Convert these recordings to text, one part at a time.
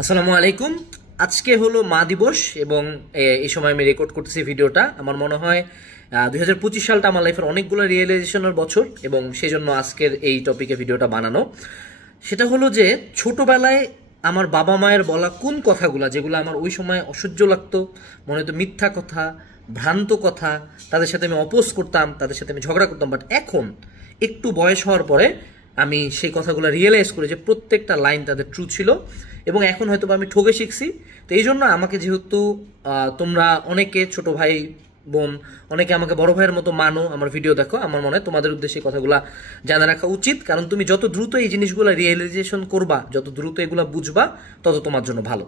আসসালামু আলাইকুম। আজকে হলো মা দিবস এবং এই সময় আমি রেকর্ড করতেছি ভিডিওটা। আমার মনে হয় 2025 সালটা আমার লাইফের অনেকগুলো রিয়েলাইজেশনের বছর এবং সেই জন্য আজকের এই টপিকে ভিডিওটা বানানো। সেটা হলো যে ছোটবেলায় আমার বাবা মায়ের বলা কোন কথাগুলো যেগুলো আমার ওই সময় অসহ্য লাগতো, মনে হতো মিথ্যা কথা, ভ্রান্ত কথা, তাদের সাথে আমি অপোজ করতাম, তাদের সাথে আমি ঝগড়া করতাম। বাট এখন একটু বয়স হওয়ার পরে আমি সেই কথাগুলো রিয়েলাইজ করি যে প্রত্যেকটা লাইন তাদের ট্রু ছিল এবং এখন হয়তো আমি ঠকে শিখছি। তো এই জন্য আমাকে যেহেতু তোমরা অনেকে ছোট ভাই বোন অনেকে আমাকে বড় ভাইয়ের মতো মানো, আমার ভিডিও দেখো, আমার মনে হয় তোমাদের উদ্দেশ্যে কথাগুলা জানা রাখা উচিত। কারণ তুমি যত দ্রুত এই জিনিসগুলো রিয়েলাইজেশন করবা, যত দ্রুত এগুলো বুঝবা, তত তোমার জন্য ভালো।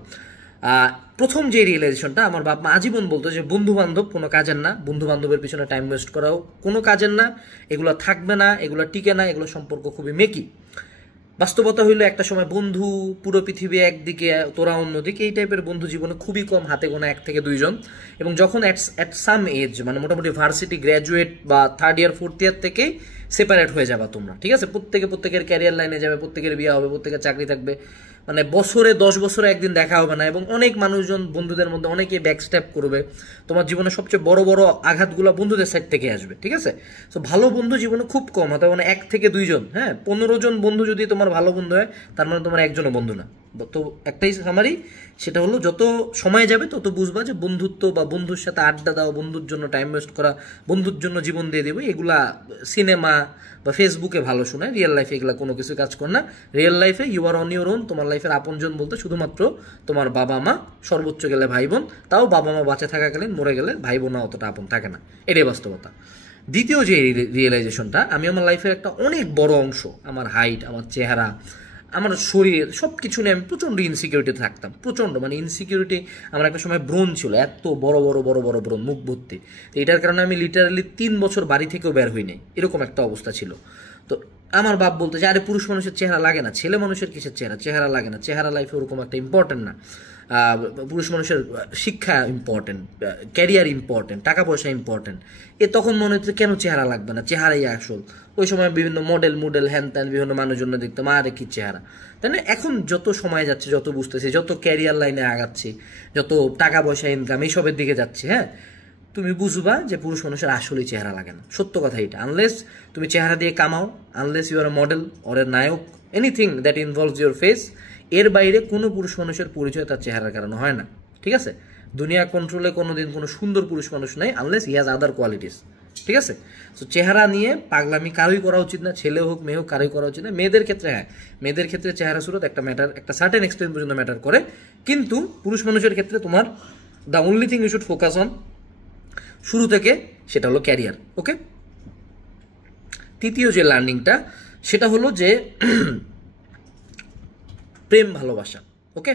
প্রথম যে রিয়েলাইজেশনটা, আমার বাপ মা আজীবন বলতো যে বন্ধু বান্ধব কোনো কাজের না, বন্ধু বান্ধবের পিছনে টাইম ওয়েস্ট করাও কোনো কাজের না, এগুলো থাকবে না, এগুলো টিকে না, এগুলো সম্পর্ক খুবই মেকি। বাস্তবতা হইলো একটা সময় বন্ধু পুরো পৃথিবী একদিকে তোরা অন্যদিকে, এই টাইপের বন্ধু জীবনে খুবই কম, হাতে গোনা 1 থেকে 2 জন। এবং যখন অ্যাট সাম এজ, মানে মোটামুটি ভার্সিটি গ্র্যাজুয়েট বা থার্ড ইয়ার ফোর্থ ইয়ার থেকেই সেপারেট হয়ে যাবা তোমরা, ঠিক আছে? প্রত্যেকের ক্যারিয়ার লাইনে যাবে, প্রত্যেকের বিয়ে হবে, প্রত্যেকের চাকরি থাকবে, মানে বছরে 10 বছরে একদিন দেখা হবে না। এবং অনেক মানুষজন বন্ধুদের মধ্যে অনেকে ব্যাকস্ট্যাপ করবে। তোমার জীবনে সবচেয়ে বড় বড় আঘাতগুলো বন্ধুদের সাইড থেকে আসবে, ঠিক আছে? সো ভালো বন্ধু জীবনে খুব কম, হতে মানে 1 থেকে 2 জন। হ্যাঁ, 15 জন বন্ধু যদি তোমার ভালো বন্ধু হয়, তার মানে তোমার একজনও বন্ধু না। তো একটাই সামারি, সেটা হলো যত সময় যাবে তত বুঝবা যে বন্ধুত্ব বা বন্ধুর সাথে আড্ডা দাও, বন্ধুর জন্য টাইম ওয়েস্ট করা, বন্ধুর জন্য জীবন দিয়ে দেবে, এগুলা সিনেমা বা ফেসবুকে ভালো শোনায়, রিয়েল লাইফে এগুলা কোনো কিছু কাজ করে না। রিয়েল লাইফে you are on your own. তোমার লাইফের আপনজন বলতে শুধুমাত্র তোমার বাবা মা, সর্বোচ্চ গেলে ভাই বোন, তাও বাবা মা বাঁচে থাকাকালীন, মরে গেলে ভাই বোন অতটা আপন থাকে না, এটাই বাস্তবতা। দ্বিতীয় যে রিয়েলাইজেশনটা, আমি আমার লাইফের একটা অনেক বড় অংশ, আমার হাইট, আমার চেহারা, আমার শরীর, সব কিছু নিয়ে আমি প্রচণ্ড ইনসিকিউরিটি থাকতাম, প্রচণ্ড, মানে ইনসিকিউরিটি। আমার একটা সময় ব্রণ ছিল, এত বড় বড় বড় বড় ব্রণ, মুখ ভর্তি। তো এটার কারণে আমি লিটারালি 3 বছর বাড়ি থেকেও বের হই নাই, এরকম একটা অবস্থা ছিল। তো আমার বাপ বলতে যে আরে পুরুষ মানুষের চেহারা লাগে না, ছেলে মানুষের কিসের চেহারা, চেহারা লাগে না, চেহারা লাইফে ওরকম একটা ইম্পর্টেন্ট না। পুরুষ মানুষের শিক্ষা ইম্পর্টেন্ট, ক্যারিয়ার ইম্পর্টেন্ট, টাকা পয়সা ইম্পর্টেন্ট। তখন মনে হচ্ছে কেন চেহারা লাগবে না, চেহারাই আসল। ওই সময় বিভিন্ন মডেল হ্যান ত্যান বিভিন্ন মানুষজন দেখতাম, আরে কি চেহারা। তাই না? এখন যত সময় যাচ্ছে, যত বুঝতেছি, যত ক্যারিয়ার লাইনে আগাচ্ছি, যত টাকা পয়সা ইনকাম এইসবের দিকে যাচ্ছে, হ্যাঁ, তুমি বুঝবা যে পুরুষ মানুষের আসলেই চেহারা লাগে না। সত্য কথা এটা। আনলেস তুমি চেহারা দিয়ে কামাও, unless you are a model or a নায়ক, anything that involves your face, এর বাইরে কোনো পুরুষ মানুষের পরিচয় তার চেহারার কারণে হয় না, ঠিক আছে? দুনিয়া কন্ট্রোলে কোনোদিন কোনো সুন্দর পুরুষ মানুষ নাই, unless he has other qualities, ঠিক আছে? সো চেহারা নিয়ে পাগলামি কারোই করা উচিত না, ছেলে হোক মেয়ে হোক, কারোই করা উচিত না। মেয়েদের ক্ষেত্রে হ্যাঁ, মেয়েদের ক্ষেত্রে চেহারা সুরত একটা ম্যাটার, একটা সার্টেন এক্সটেন্ট পর্যন্ত ম্যাটার করে। কিন্তু পুরুষ মানুষের ক্ষেত্রে তোমার the only thing you should focus on শুরু থেকে, সেটা হলো ক্যারিয়ার। ওকে, তৃতীয় যে লার্নিংটা, সেটা হলো যে প্রেম ভালোবাসা। ওকে,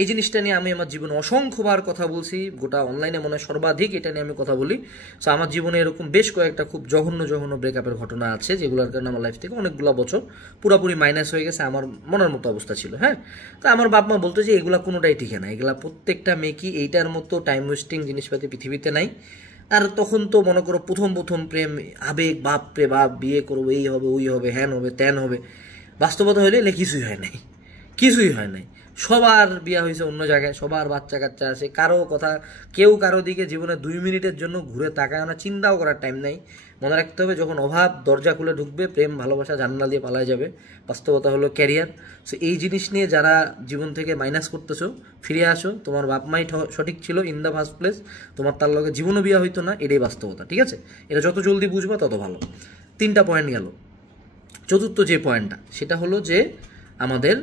এই জিনিসটা নিয়ে আমি আমার জীবনে অসংখ্যবার কথা বলছি, গোটা অনলাইনে মনে হয় সর্বাধিক এটা নিয়ে আমি কথা বলি। সো আমার জীবনে এরকম বেশ কয়েকটা খুব জঘন্য জঘন্য ব্রেকআপের ঘটনা আছে, যেগুলোর কারণে আমার লাইফ থেকে অনেকগুলো বছর পুরোপুরি মাইনাস হয়ে গেছে, আমার মনের মতো অবস্থা ছিল। হ্যাঁ, তো আমার বাপ মা বলতো যে এগুলা কোনোটাই ঠিকে না, এগুলা প্রত্যেকটা মেয়েকি এইটার মতো টাইম ওয়েস্টিং জিনিসপাতি পৃথিবীতে নাই। আর তখন তো মনে করো প্রথম প্রথম প্রেম, আবেগ, বাপ রে বাপ, বিয়ে করবো, এই হবে ওই হবে, হ্যান হবে ত্যান হবে। বাস্তবতা হইলে কিছুই হয় নাই, কিছুই হয় নাই। সবার বিয়ে হয়েছে অন্য জায়গায়, সবার বাচ্চা কাচ্চা আছে, কারো কথা, কেউ কারো দিকে জীবনে 2 মিনিটের জন্য ঘুরে তাকায় না, চিন্তাও করার টাইম নাই। মনে রাখতে হবে, যখন অভাব দরজা খুলে ঢুকবে, প্রেম ভালোবাসা জান্নাল দিয়ে পালায় যাবে। বাস্তবতা হলো ক্যারিয়ার। সো এই জিনিস নিয়ে যারা জীবন থেকে মাইনাস করতেছো, ফিরে আসো, তোমার বাপ মাই সঠিক ছিল ইন দ্য ফার্স্ট প্লেস, তোমার তার লগে জীবনও বিয়ে হইতো না, এটাই বাস্তবতা, ঠিক আছে? এটা যত জলদি বুঝবা তত ভালো। 3টা পয়েন্ট গেল। চতুর্থ যে পয়েন্টটা, সেটা হলো যে আমাদের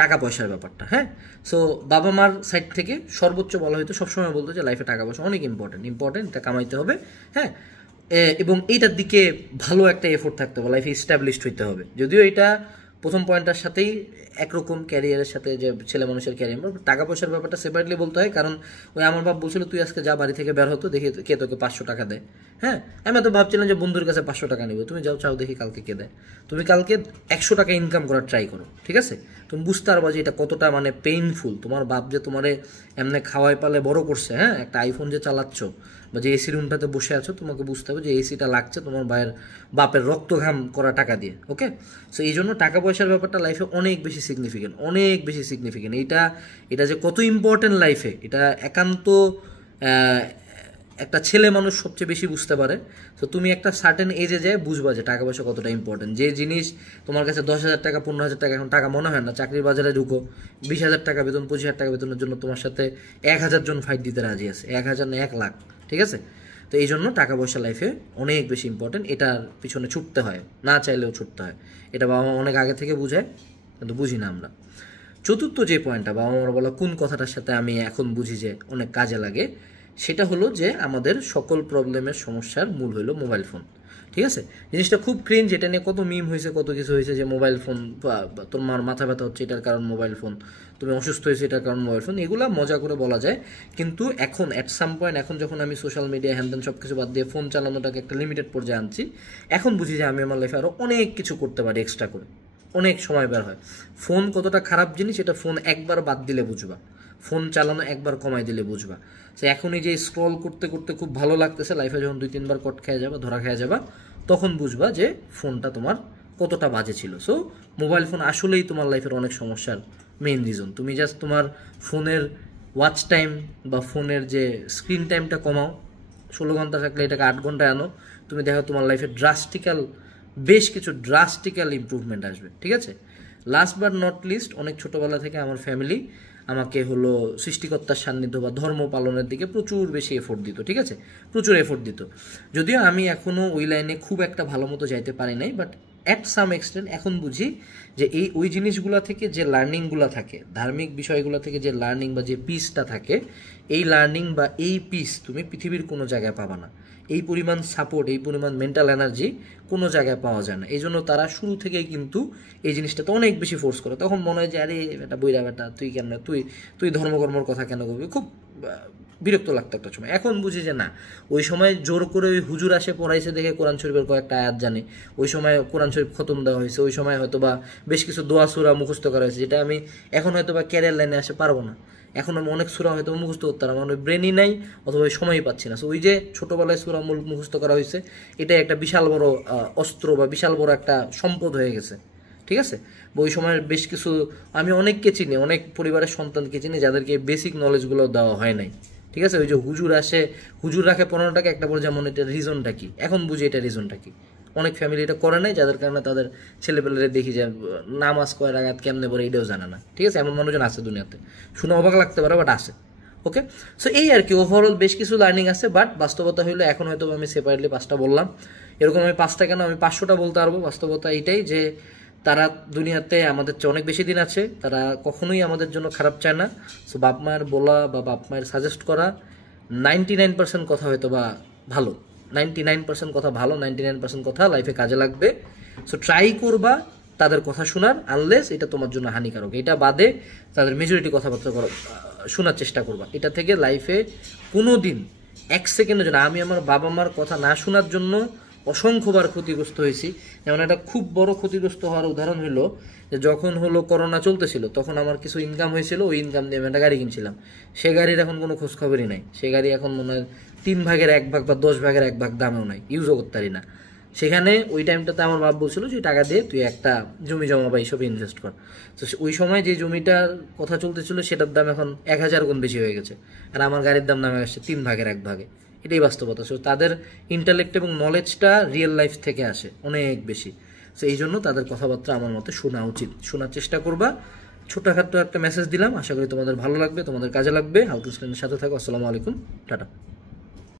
টাকা পয়সার ব্যাপারটা। হ্যাঁ, সো বাবা মার সাইড থেকে সর্বোচ্চ বলা হয়তো, সবসময় বলতো যে লাইফে টাকা পয়সা অনেক ইম্পর্টেন্ট, এটা কামাইতে হবে। হ্যাঁ, এবং এইটার দিকে ভালো একটা এফোর্ট থাকতে হবে, লাইফে এস্টাবলিশড হইতে হবে। যদিও এটা প্রথম পয়েন্টটার সাথেই একরকম, ক্যারিয়ারের সাথে, যে ছেলে মানুষের ক্যারিয়ার, টাকা পয়সার ব্যাপারটা সেপারেটলি বলতে হয়। কারণ ওই আমার বাপ বলছিল তুই আজকে যা বাড়ি থেকে বের হতো, দেখি কে তোকে 500 টাকা দেয়। হ্যাঁ, আমি তো ভাবছিলাম যে বন্ধুর কাছে 500 টাকা নিবে, তুমি যাও চাও দেখি কালকে কে দেয়। তুমি কালকে 100 টাকা ইনকাম করার ট্রাই করো, ঠিক আছে? তুমি বুঝতে পারবা যে এটা কতটা মানে পেইনফুল। তোমার বাপ যে তোমারে এমনি খাওয়াই পালে বড় করছে, হ্যাঁ, একটা আইফোন যে চালাচ্ছ বা যে এসি রুমটাতে বসে আছো, তোমাকে বুঝতে হবে যে এসিটা লাগছে তোমার বাপের রক্তঘাম করা টাকা দিয়ে। ওকে, সো এই জন্য টাকা পয়সার ব্যাপারটা লাইফে অনেক বেশি সিগনিফিকেন্ট, অনেক বেশি সিগনিফিকেন্ট। এটা যে কত ইম্পর্টেন্ট লাইফে, এটা একান্ত একটা ছেলে মানুষ সবচেয়ে বেশি বুঝতে পারে। তো তুমি একটা সার্টেন এজে যায় বুঝবা যে টাকা পয়সা কতটা ইম্পর্টেন্ট। যে জিনিস তোমার কাছে 10,000 টাকা 15,000 টাকা এখন টাকা মনে হয় না, চাকরির বাজারে ঢুকো 20,000 টাকা বেতন 25,000 টাকা বেতনের জন্য তোমার সাথে 1,000 জন ফাইট দিতে রাজি আছে, 1,000 না 1 লাখ, ঠিক আছে? তো এই জন্য টাকা পয়সা লাইফে অনেক বেশি ইম্পর্টেন্ট, এটার পিছনে ছুটতে হয়, না চাইলেও ছুটতে হয়। এটা বাবা মা অনেক আগে থেকে বুঝায়, কিন্তু বুঝি না আমরা। চতুর্থ যে পয়েন্টটা বাবা মার বলা কোন কথাটার সাথে আমি এখন বুঝি যে অনেক কাজে লাগে, সেটা হলো যে আমাদের সকল প্রবলেমের সমস্যার মূল হলো মোবাইল ফোন। ঠিক আছে, জিনিসটা খুব ক্রিঞ্জ, এটা নিয়ে কত মিম হয়েছে, কত কিছু হয়েছে যে মোবাইল ফোন, তোমার মাথা ব্যথা হচ্ছে এটার কারণ মোবাইল ফোন, তুমি অসুস্থ হয়েছে এটার কারণ মোবাইল ফোন, এগুলো মজা করে বলা যায়। কিন্তু এখন অ্যাট সাম পয়েন্ট, এখন যখন আমি সোশ্যাল মিডিয়া হ্যান্ডেন সব কিছু বাদ দিয়ে ফোন চালানোটাকে একটা লিমিটেড পর্যায়ে আনছি, এখন বুঝি যে আমি আমার লাইফে আরও অনেক কিছু করতে পারি এক্সট্রা করে, অনেক সময় বের হয়। ফোন কতটা খারাপ জিনিস এটা ফোন একবার বাদ দিলে বুঝবা, ফোন চালানো একবার কমাই দিলে বুঝবা। সে এখনই যে স্ক্রল করতে করতে খুব ভালো লাগতেছে, লাইফে যখন 2-3 বার কট খেয়ে যাবা, ধরা খেয়ে যাবা, তখন বুঝবা যে ফোনটা তোমার কতটা বাজে ছিল। সো মোবাইল ফোন আসলেই তোমার লাইফের অনেক সমস্যার মেইন রিজন। তুমি জাস্ট তোমার ফোনের ওয়াচ টাইম বা ফোনের যে স্ক্রিন টাইমটা কমাও, 16 ঘন্টা থাকলে এটাকে 8 ঘন্টায় আনো, তুমি দেখো তোমার লাইফে বেশ কিছু ড্রাস্টিক্যাল ইমপ্রুভমেন্ট আসবে। ঠিক আছে, লাস্ট বাট নট লিস্ট, অনেক ছোটোবেলা থেকে আমার ফ্যামিলি আমাকে হলো সৃষ্টিকর্তার সান্নিধ্য বা ধর্ম পালনের দিকে প্রচুর বেশি এফোর্ট দিত। ঠিক আছে, প্রচুর এফোর্ট দিত, যদিও আমি এখনও ওই লাইনে খুব একটা ভালো মতো যাইতে পারি নাই, বাট অ্যাট সাম এক্সটেন্ট এখন বুঝি যে ওই জিনিসগুলো থেকে যে লার্নিংগুলো থাকে, ধার্মিক বিষয়গুলো থেকে যে লার্নিং বা যে পিসটা থাকে, এই লার্নিং বা এই পিস তুমি পৃথিবীর কোনো জায়গায় পাবা না। এই পরিমাণ সাপোর্ট, এই পরিমাণ মেন্টাল এনার্জি কোনো জায়গায় পাওয়া যায় না। এই জন্য তারা শুরু থেকেই কিন্তু এই জিনিসটাতে অনেক বেশি ফোর্স করে। তখন মনে হয় যে আরে বেটা বইরা বেটা, তুই কেন তুই ধর্মকর্মর কথা কেন করবি, খুব বিরক্ত লাগতো একটা সময়। এখন বুঝি যে না, ওই সময় জোর করে ওই হুজুর আসে পড়াইছে দেখে কোরআন শরীফের কয়েকটা আয়াত জানে, ওই সময় কোরআন শরীফ খতম দেওয়া হয়েছে, ওই সময় হয়তো বা বেশ কিছু দোয়া সূরা মুখস্থ করা হয়েছে, যেটা আমি এখন হয়তো বা ক্যারিয়ার লাইনে আসে পারবো না। এখন আমি অনেক সূরা হয়তো মুখস্থ করতে পারবো, আমার ব্রেনই নাই অথবা ওই সময়ই পাচ্ছি না। সো ওই যে ছোটোবেলায় সূরা মুখস্থ করা হয়েছে, এটাই একটা বিশাল বড় অস্ত্র বা বিশাল বড় একটা সম্পদ হয়ে গেছে। ঠিক আছে, ওই সময়ের বেশ কিছু, আমি অনেককে চিনি, অনেক পরিবারের সন্তানকে চিনি যাদেরকে বেসিক নলেজগুলো দেওয়া হয় নাই। ঠিক আছে, ওই যে হুজুর আসে, হুজুর রাখে 15 টাকা, একটা পর যেমন এটা রিজনটা কি, এখন বুঝি এটা রিজনটা কি। অনেক ফ্যামিলি এটা করে নাই, যাদের কারণে তাদের ছেলেপেলেরা দেখি যে নামাজ কয় রাকাত কেমনে পড়ে এটাও জানে না। ঠিক আছে, এমন মানুষজন আছে দুনিয়াতে, শুনে অবাক লাগতে পারে, বাট আছে। ওকে, সো এই আর কি, ওভারঅল বেশ কিছু লার্নিং আছে, বাট বাস্তবতা হইলো এখন হয়তো আমি সেপারেটলি 5টা বললাম, এরকম আমি 5টা কেন, আমি 500টা বলতে পারবো। বাস্তবতা এইটাই যে তারা দুনিয়াতে আমাদের চেয়ে অনেক বেশি দিন আছে, তারা কখনোই আমাদের জন্য খারাপ চায় না। সো বাপ মায়ের বলা বা বাপ মায়ের সাজেস্ট করা 99% কথা হয়তো বা ভালো, 99% কথা ভালো, 99% কথা লাইফে কাজে লাগবে। সো ট্রাই করবা তাদের কথা শোনার, আনলেস এটা তোমার জন্য হানিকারক। এটা বাদে তাদের মেজরিটি কথাবার্তা শোনার চেষ্টা করবা। এটা থেকে লাইফে কোনো দিন 1 সেকেন্ডের জন্য, আমি আমার বাবা মার কথা না শোনার জন্য অসংখ্যবার ক্ষতিগ্রস্ত হয়েছি। যেমন একটা খুব বড় ক্ষতিগ্রস্ত হওয়ার উদাহরণ হলো যে যখন হলো করোনা চলতেছিল, তখন আমার কিছু ইনকাম হয়েছিল, ওই ইনকাম দিয়ে আমি একটা গাড়ি কিনছিলাম। সে গাড়ির এখন কোনো খোঁজখবরই নাই, সে গাড়ি এখন মনে হয় 3 ভাগের 1 ভাগ বা 10 ভাগের 1 ভাগ দামেও নাই, ইউজও করতে পারি না। সেখানে ওই টাইমটাতে আমার বাপ বলছিল যে টাকা দিয়ে তুই একটা জমি জমা বা এইসবে ইনভেস্ট কর। তো ওই সময় যে জমিটার কথা চলতেছিল সেটার দাম এখন 1000 গুণ বেশি হয়ে গেছে, আর আমার গাড়ির দাম নামে আসছে 3 ভাগের 1 ভাগে। এটাই বাস্তবতা। সো তাদের ইন্টালেক্ট এবং নলেজটা রিয়েল লাইফ থেকে আসে অনেক বেশি। সো এই জন্য তাদের কথাবার্তা আমার মতে শোনা উচিত, শোনার চেষ্টা করবা। ছোটখাটো একটা মেসেজ দিলাম, আশা করি তোমাদের ভালো লাগবে, তোমাদের কাজে লাগবে। হালকা স্ক্রিনের সাথে থাকো। আসসালামু আলাইকুম, টাটা।